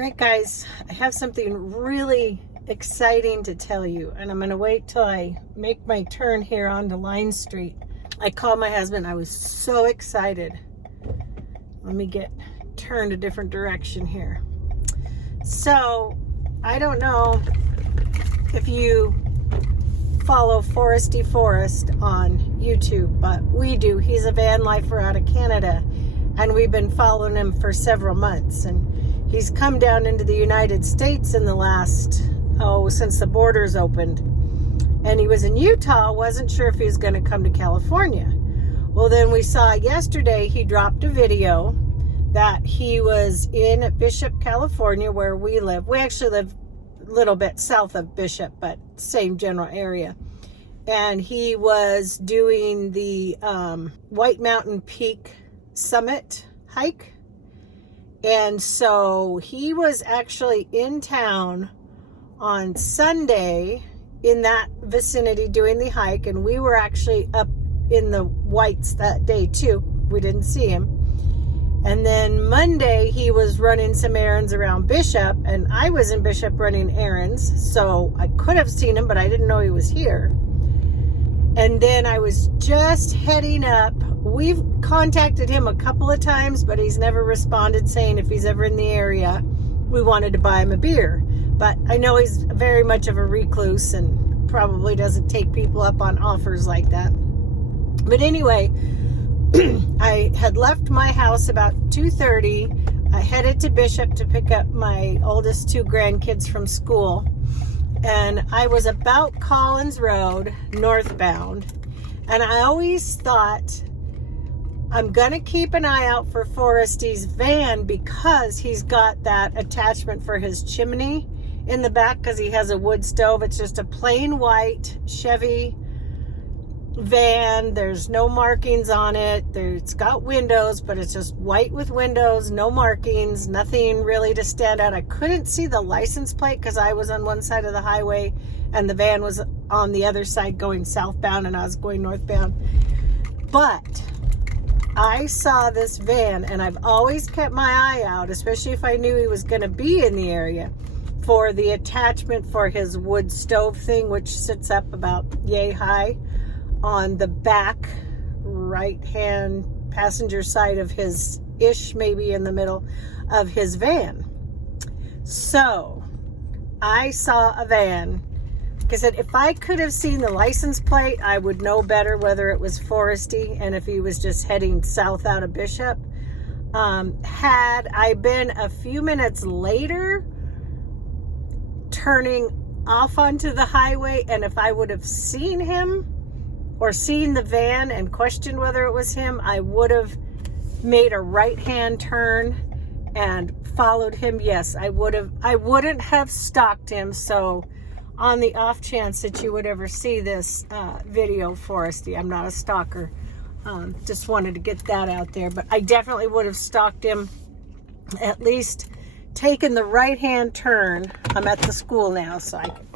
Right, guys, I have something really exciting to tell you, and I'm going to wait till I make my turn here onto Line Street. I called my husband. I was so excited. Let me get turned a different direction here. So, I don't know if you follow Foresty Forest on YouTube, but we do. He's a van lifer out of Canada, and we've been following him for several months, and he's come down into the United States in the last, since the borders opened. And he was in Utah, wasn't sure if he was going to come to California. Well, then we saw yesterday he dropped a video that he was in Bishop, California, where we live. We actually live a little bit south of Bishop, but same general area. And he was doing the White Mountain Peak Summit hike. And so he was actually in town on Sunday in that vicinity doing the hike, and we were actually up in the Whites that day too. We didn't see him. And then Monday he was running some errands around Bishop, and I was in Bishop running errands, so I could have seen him, but I didn't know he was here. And then I was just heading up. We've contacted him a couple of times, but he's never responded saying if he's ever in the area, we wanted to buy him a beer. But I know he's very much of a recluse and probably doesn't take people up on offers like that. But anyway, I had left my house about 2:30. I headed to Bishop to pick up my oldest two grandkids from school. And I was about Collins Road, northbound. And I always thought, I'm going to keep an eye out for Foresty's van because he's got that attachment for his chimney in the back because he has a wood stove. It's just a plain white Chevy van. There's no markings on it. It's got windows, but it's just white with windows, no markings, nothing really to stand out. I couldn't see the license plate because I was on one side of the highway and the van was on the other side going southbound and I was going northbound. But I saw this van, and I've always kept my eye out, especially if I knew he was going to be in the area, for the attachment for his wood stove thing, which sits up about yay high on the back right-hand passenger side of his ish, maybe in the middle of his van. So I saw a van. Like I said, if I could have seen the license plate, I would know better whether it was Foresty and if he was just heading south out of Bishop. Had I been a few minutes later turning off onto the highway, and if I would have seen him or seen the van and questioned whether it was him, I would have made a right-hand turn and followed him. Yes, I wouldn't have stalked him. So on the off chance that you would ever see this video, Foresty, I'm not a stalker. Just wanted to get that out there. But I definitely would have stalked him, at least taken the right-hand turn. I'm at the school now, so I can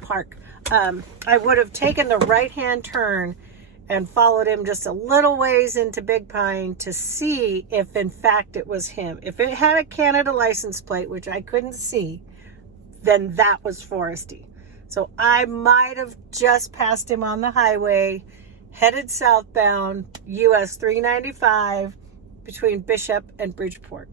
park. I would have taken the right-hand turn and followed him just a little ways into Big Pine to see if in fact it was him. If it had a Canada license plate, which I couldn't see, then that was Foresty. So I might have just passed him on the highway, headed southbound, US 395, between Bishop and Bridgeport.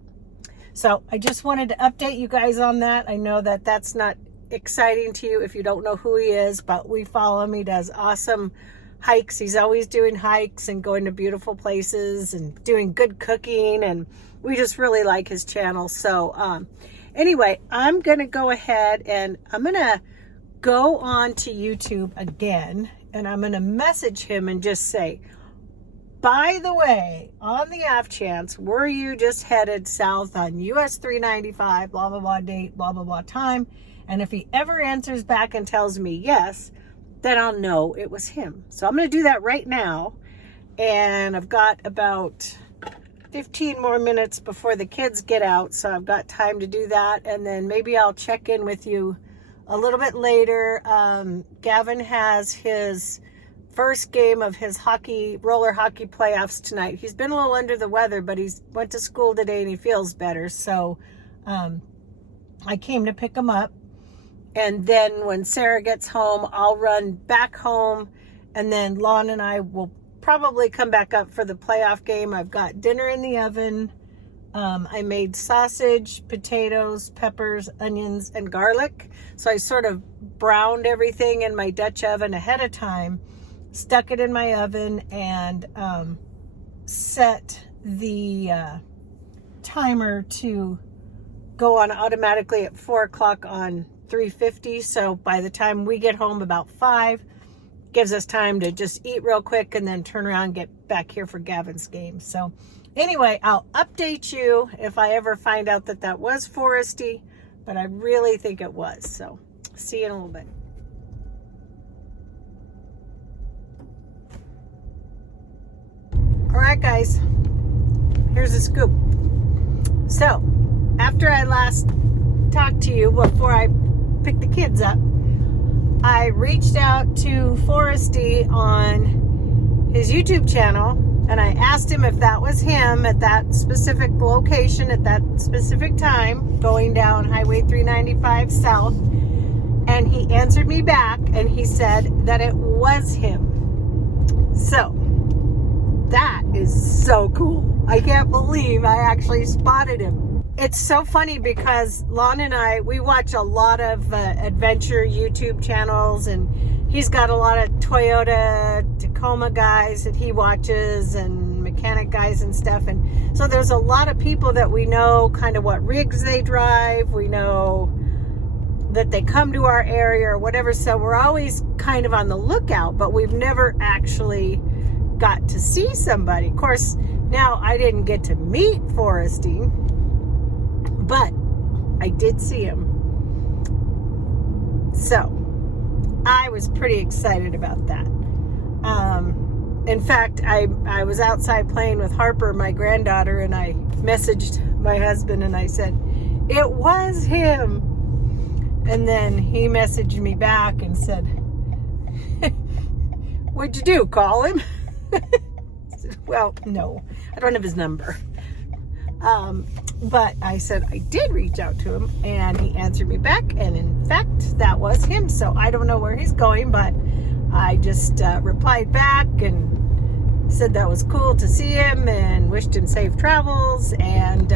So I just wanted to update you guys on that. I know that that's not exciting to you if you don't know who he is, but we follow him. He does awesome hikes. He's always doing hikes and going to beautiful places and doing good cooking, and we just really like his channel. So anyway, I'm going to go ahead and I'm going to go on to YouTube again, and I'm going to message him and just say, by the way, on the off chance, were you just headed south on US 395, blah, blah, blah, date, blah, blah, blah, time? And if he ever answers back and tells me yes, then I'll know it was him. So I'm going to do that right now. And I've got about 15 more minutes before the kids get out. So I've got time to do that. And then maybe I'll check in with you a little bit later. Gavin has his first game of his roller hockey playoffs tonight. He's been a little under the weather, but he's went to school today and he feels better. So I came to pick him up. And then when Sarah gets home, I'll run back home. And then Lon and I will probably come back up for the playoff game. I've got dinner in the oven. I made sausage, potatoes, peppers, onions, and garlic. So I sort of browned everything in my Dutch oven ahead of time, stuck it in my oven, and set the timer to go on automatically at 4 o'clock on 350. So by the time we get home about 5, gives us time to just eat real quick and then turn around and get back here for Gavin's game. So anyway, I'll update you if I ever find out that that was Foresty, but I really think it was. So see you in a little bit. All right, guys, here's the scoop. So after I last talked to you, before I picked the kids up, I reached out to Foresty on his YouTube channel, and I asked him if that was him at that specific location at that specific time, going down Highway 395 south. And he answered me back, and he said that it was him. So that is so cool. I can't believe I actually spotted him. It's so funny because Lon and I, we watch a lot of adventure YouTube channels, and he's got a lot of Toyota Tacoma guys that he watches and mechanic guys and stuff. And so there's a lot of people that we know kind of what rigs they drive. We know that they come to our area or whatever. So we're always kind of on the lookout, but we've never actually got to see somebody. Of course, now I didn't get to meet Foresty, but I did see him. So I was pretty excited about that. In fact, I was outside playing with Harper, my granddaughter, and I messaged my husband and I said, it was him. And then he messaged me back and said, what'd you do, call him? Well, no, I don't have his number. But I said I did reach out to him, and he answered me back, and in fact that was him. So I don't know where he's going, but I just replied back and said that was cool to see him and wished him safe travels. And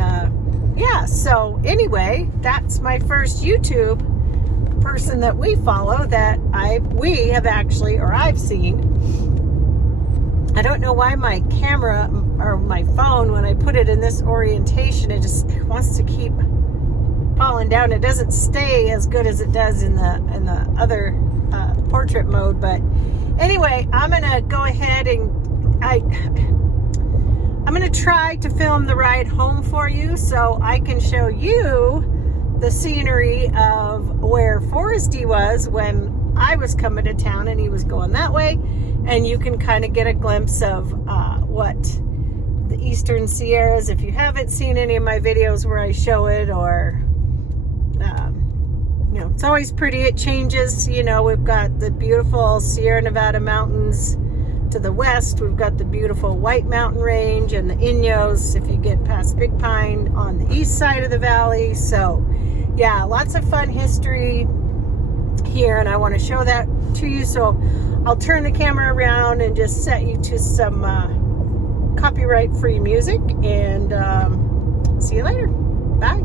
yeah, so anyway, that's my first YouTube person that we follow that I've seen. I don't know why my camera or my phone, when I put it in this orientation, it wants to keep falling down. It doesn't stay as good as it does in the other portrait mode. But anyway, I'm gonna go ahead and I'm gonna try to film the ride home for you so I can show you the scenery of where Foresty was when I was coming to town and he was going that way. And you can kind of get a glimpse of what the Eastern Sierras, if you haven't seen any of my videos where I show it, or, you know, it's always pretty. It changes. You know, we've got the beautiful Sierra Nevada mountains to the west. We've got the beautiful White Mountain Range and the Inyo's, if you get past Big Pine, on the east side of the valley. So, yeah, lots of fun history here, and I want to show that to you. So I'll turn the camera around and just set you to some copyright-free music, and see you later. Bye.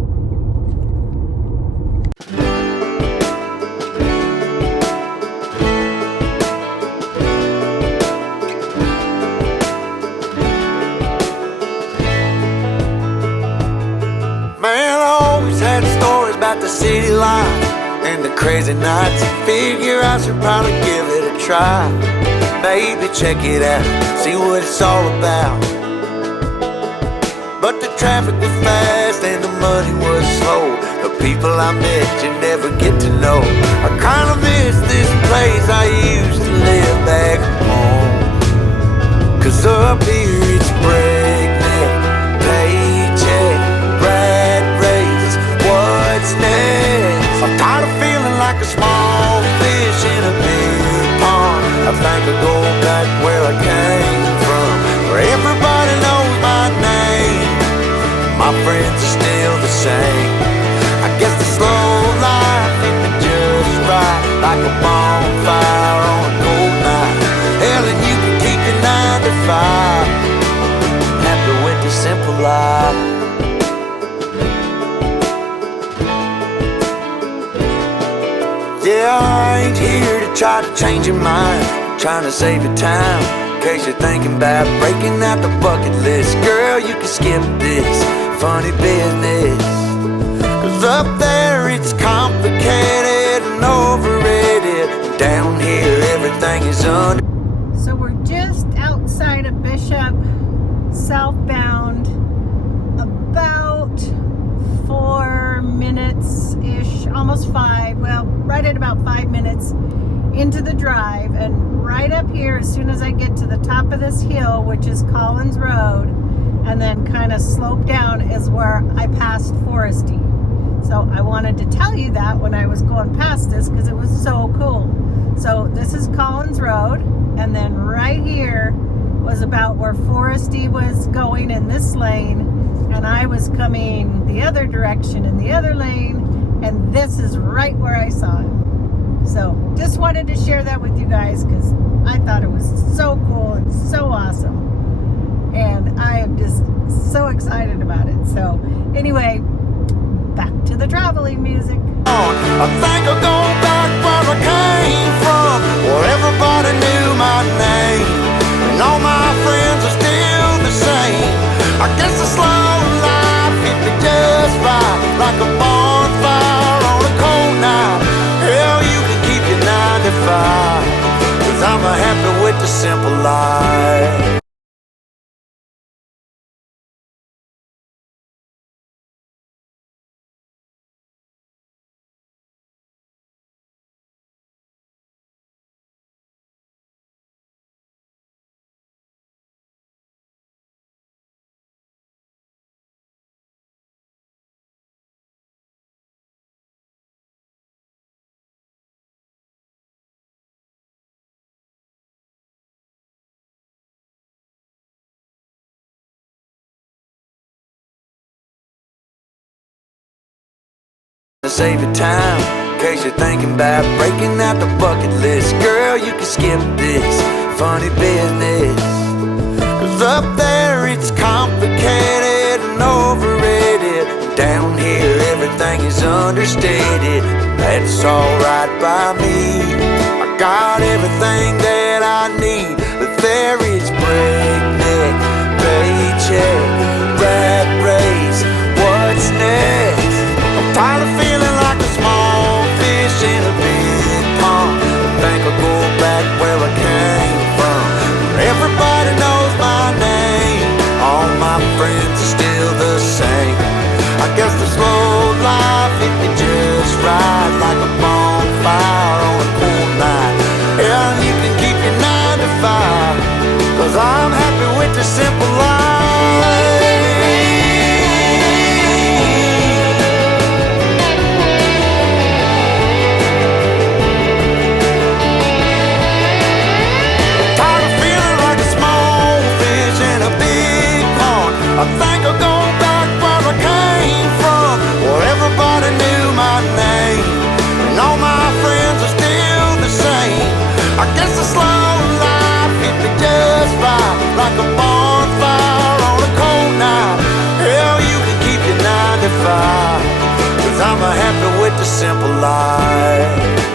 Man, I always had stories about the city life and the crazy nights. Figure I should probably give it a try. Maybe check it out, see what it's all about. But the traffic was fast and the money was slow. The people I met you never get to know. I kinda miss this place I used to live back home. 'Cause up here it's breakneck, paycheck, rat race, what's next? I'm tired of feeling like a small fish in a big pond. I think I'll go back where I came from, where everybody knows my name. My friends are still the same. I guess the slow Yeah, I ain't here to try to change your mind. I'm trying to save your time, in case you're thinking about breaking out the bucket list. Girl, you can skip this funny business, 'cause up there it's complicated and overrated. Down here everything is under. So we're just outside of Bishop, southbound, about 4 minutes-ish, almost 5, well, right at about 5 minutes into the drive. And right up here, as soon as I get to the top of this hill, which is Collins Road, and then kind of slope down, is where I passed Foresty. So I wanted to tell you that when I was going past this, because it was so cool. So this is Collins Road, and then right here was about where Foresty was going in this lane, and I was coming the other direction in the other lane, and this is right where I saw it. So just wanted to share that with you guys, because I thought it was so cool and so awesome, and I am just so excited about it. So anyway, back to the traveling music. I think I'll go back where I came from, where everybody knew my name, and all my friends are still the same. I guess the slow life hit me just right, like a bonfire on a cold night. Hell, you can keep your 9 to 5, 'cause I'm happy with the simple life. To save your time, in case you're thinking about breaking out the bucket list. Girl, you can skip this funny business, 'cause up there it's complicated and overrated. Down here everything is understated. That's alright by me. I got everything that I need, but there is breakneck, paycheck, rat race. What's next? I'm tired of feeling like a small fish in a big pond. I think I'll go back where I came from, where everybody knows my name. All my friends are still the same. I guess the slow life hit me just right, like a bonfire on a cool night. Yeah, you can keep your 9 to 5, 'cause I'm happy with the simple life. I think I'll go back where I came from, where everybody knew my name, and all my friends are still the same. I guess the slow life hit me just right, like a bonfire on a cold night. Hell, you can keep your 9 to 5, 'cause I'm happy with the simple life.